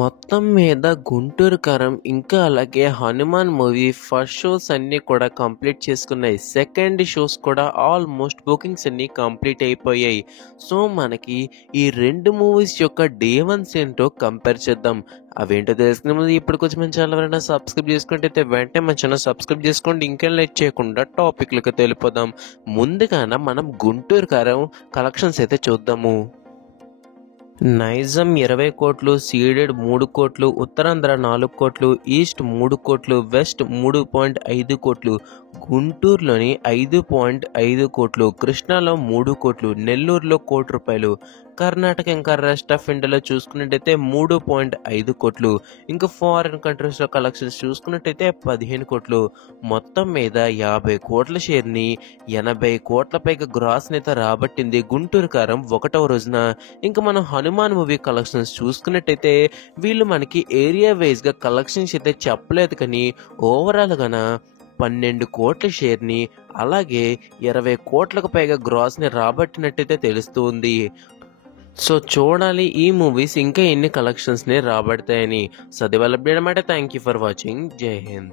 మొత్తం మీద 'గుంటూరు కారం' ఇంకా అలాగే 'హనుమాన్' మూవీ ఫస్ట్ షోస్ అన్నీ కూడా కంప్లీట్ చేసుకున్నాయి. సెకండ్ షోస్ కూడా ఆల్మోస్ట్ బుకింగ్స్ అన్నీ కంప్లీట్ అయిపోయాయి. సో, మనకి ఈ 2 మూవీస్ యొక్క డే వన్స్ ఏంటో కంపేర్ చేద్దాం. అవేంటో తెలుసుకునే ముందు ఇప్పుడు కొంచెం మన ఛానల్ ఎవరైనా సబ్స్క్రైబ్ చేసుకుంటే వెంటనే మన ఛానల్ సబ్స్క్రైబ్ చేసుకోండి. ఇంకేం లేట్ చేయకుండా టాపిక్‌లోకి వెళ్ళిపోదాం. ముందుగాన మనం 'గుంటూరు కారం' కలెక్షన్స్ అయితే చూద్దాము. నైజాం 20 కోట్లు, సీడెడ్ 3 కోట్లు, ఉత్తరాంధ్ర 4 కోట్లు, ఈస్ట్ 3 కోట్లు, వెస్ట్ 3.5 కోట్లు, గుంటూరులోని 5.5 కోట్లు, కృష్ణాలో 3 కోట్లు, నెల్లూరులో ₹1,00,00,000, కర్ణాటక ఇంకా రెస్ట్ ఆఫ్ ఇండియాలో చూసుకున్నట్టయితే 3.5 కోట్లు, ఇంకా ఫారిన్ కంట్రీస్లో కలెక్షన్స్ చూసుకున్నట్టయితే 15 కోట్లు. మొత్తం మీద 50 కోట్ల షేర్ని 80 కోట్ల పైగా గ్రాస్ని అయితే రాబట్టింది 'గుంటూరు కారం' ఒకటవ రోజున. ఇంకా మనం 'హనుమాన్' మూవీ కలెక్షన్స్ చూసుకున్నట్టయితే వీళ్ళు మనకి ఏరియా వైజ్గా కలెక్షన్స్ అయితే చెప్పలేదు, కానీ ఓవరాల్గాన 12 కోట్ల షేర్ని అలాగే 20 కోట్లకు పైగా గ్రాస్ని రాబట్టినట్టయితే తెలుస్తూ ఉంది. సో చూడాలి ఈ మూవీస్ ఇంకా ఎన్ని కలెక్షన్స్ని రాబడతాయని. సో అది వాళ్ళ అప్డేట్ అన్నమాట. Thank you for watching. జై హింద్.